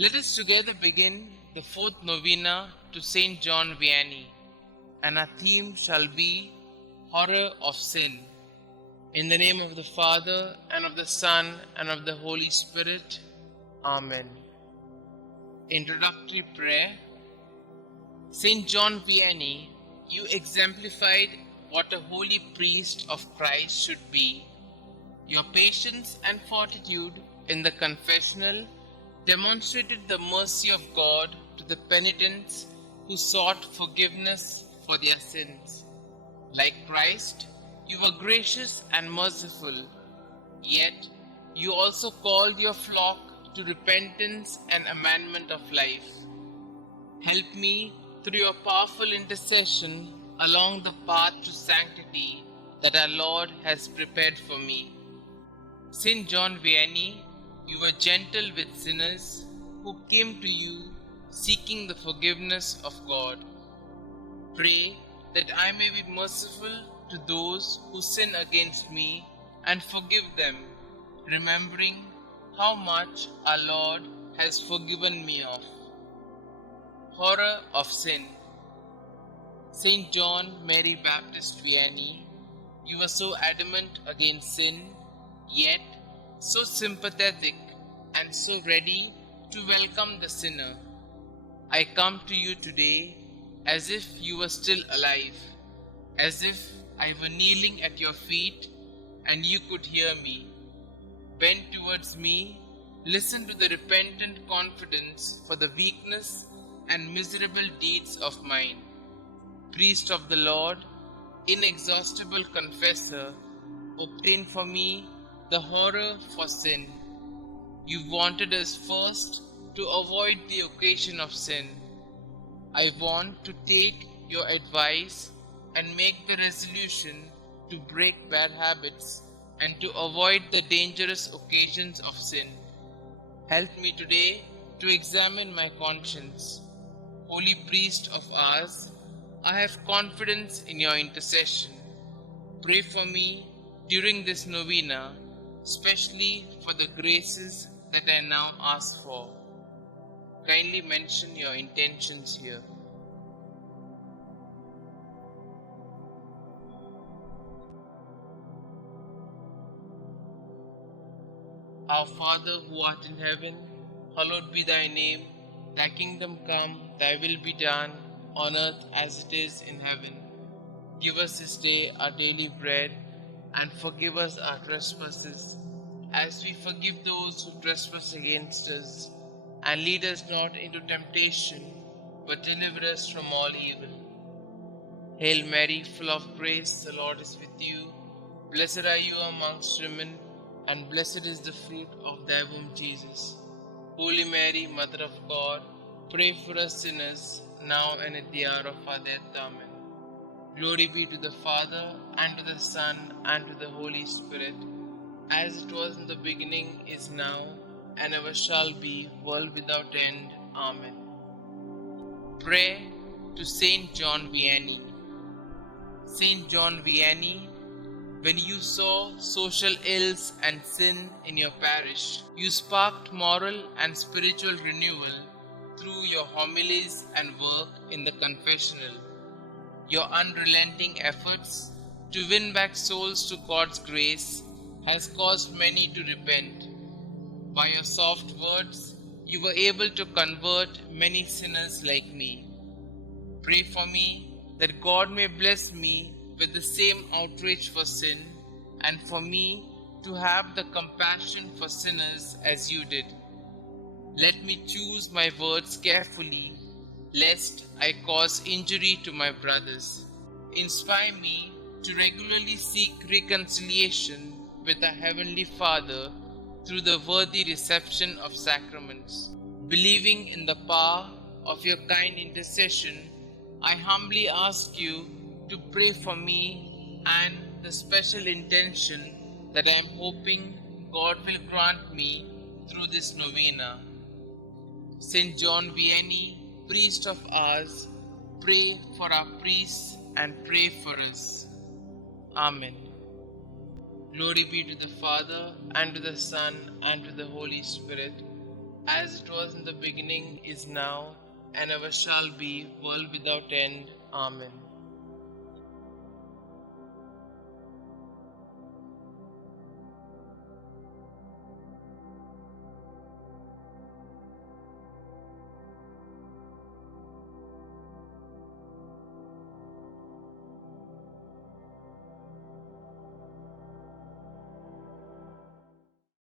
Let us together begin the fourth novena to St John Vianney, and our theme shall be Horror of Sin. In the name of the Father, and of the Son, and of the Holy Spirit. Amen. Introductory Prayer. St John Vianney, you exemplified what a holy priest of Christ should be. Your patience and fortitude in the confessional demonstrated the mercy of God to the penitents who sought forgiveness for their sins. Like Christ, you were gracious and merciful, yet you also called your flock to repentance and amendment of life. Help me through your powerful intercession along the path to sanctity that our Lord has prepared for me. St. John Vianney, you were gentle with sinners who came to you seeking the forgiveness of God. Pray that I may be merciful to those who sin against me and forgive them, remembering how much our Lord has forgiven me of. Horror of Sin. St. John Mary Vianney, you were so adamant against sin, yet so sympathetic and so ready to welcome the sinner. I come to you today as if you were still alive, as if I were kneeling at your feet and you could hear me. Bend towards me, listen to the repentant confidence for the weakness and miserable deeds of mine. Priest of the Lord, inexhaustible confessor, obtain for me the horror for sin. You wanted us first to avoid the occasion of sin. I want to take your advice and make the resolution to break bad habits and to avoid the dangerous occasions of sin. Help me today to examine my conscience. Holy priest of ours, I have confidence in your intercession. Pray for me during this novena, especially for the graces that I now ask for. Kindly mention your intentions here. Our Father who art in heaven, hallowed be thy name. Thy kingdom come, thy will be done, on earth as it is in heaven. Give us this day our daily bread, and forgive us our trespasses, as we forgive those who trespass against us. And lead us not into temptation, but deliver us from all evil. Hail Mary, full of grace, the Lord is with you. Blessed are you amongst women, and blessed is the fruit of thy womb, Jesus. Holy Mary, Mother of God, pray for us sinners, now and at the hour of our death. Amen. Glory be to the Father, and to the Son, and to the Holy Spirit, as it was in the beginning, is now, and ever shall be, world without end. Amen. Prayer to St. John Vianney. St. John Vianney, when you saw social ills and sin in your parish, you sparked moral and spiritual renewal through your homilies and work in the confessional. Your unrelenting efforts to win back souls to God's grace has caused many to repent. By your soft words, you were able to convert many sinners like me. Pray for me that God may bless me with the same outrage for sin, and for me to have the compassion for sinners as you did. Let me choose my words carefully, lest I cause injury to my brothers. Inspire me to regularly seek reconciliation with our Heavenly Father through the worthy reception of sacraments. Believing in the power of your kind intercession, I humbly ask you to pray for me and the special intention that I am hoping God will grant me through this novena. St. John Vianney, priest of ours, pray for our priests and pray for us. Amen. Glory be to the Father, and to the Son, and to the Holy Spirit, as it was in the beginning, is now, and ever shall be, world without end. Amen.